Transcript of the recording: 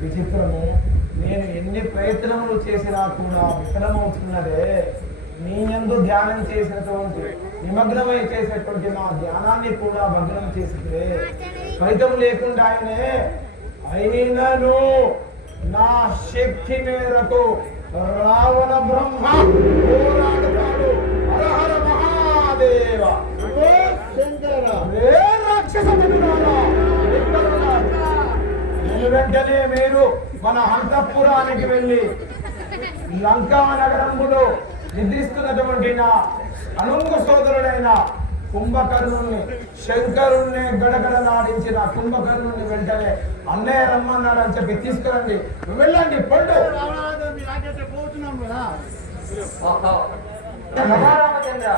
విచిత్రము, నేను ఎన్ని ప్రయత్నములు చేసినా కూడా విఫలమవుతున్నదే. నీ యందు ధ్యానం చేసినటువంటి నిమగ్నమై చేసేటువంటి నా ధ్యానాన్ని కూడా భగ్నం చేసితే ఫలితం లేకుండా అయినను నా శక్తి మేరకు రావణ బ్రహ్మ పోరాడతాడు. హరహర మహాదేవ వెంటనే మీరు మన అంతఃపురానికి వెళ్ళి లంకా నగరములో నిద్రిస్తున్నటువంటి నా అనుంగు సోదరుడైన కుంభకర్ణుని శంకరుణ్ణి గడగడ నాడించిన కుంభకర్ణుని వెంటనే అన్నయ్య రమ్మన్నాడని చెప్పి తీసుకురండి. వెళ్ళండి పండు. రామచంద్ర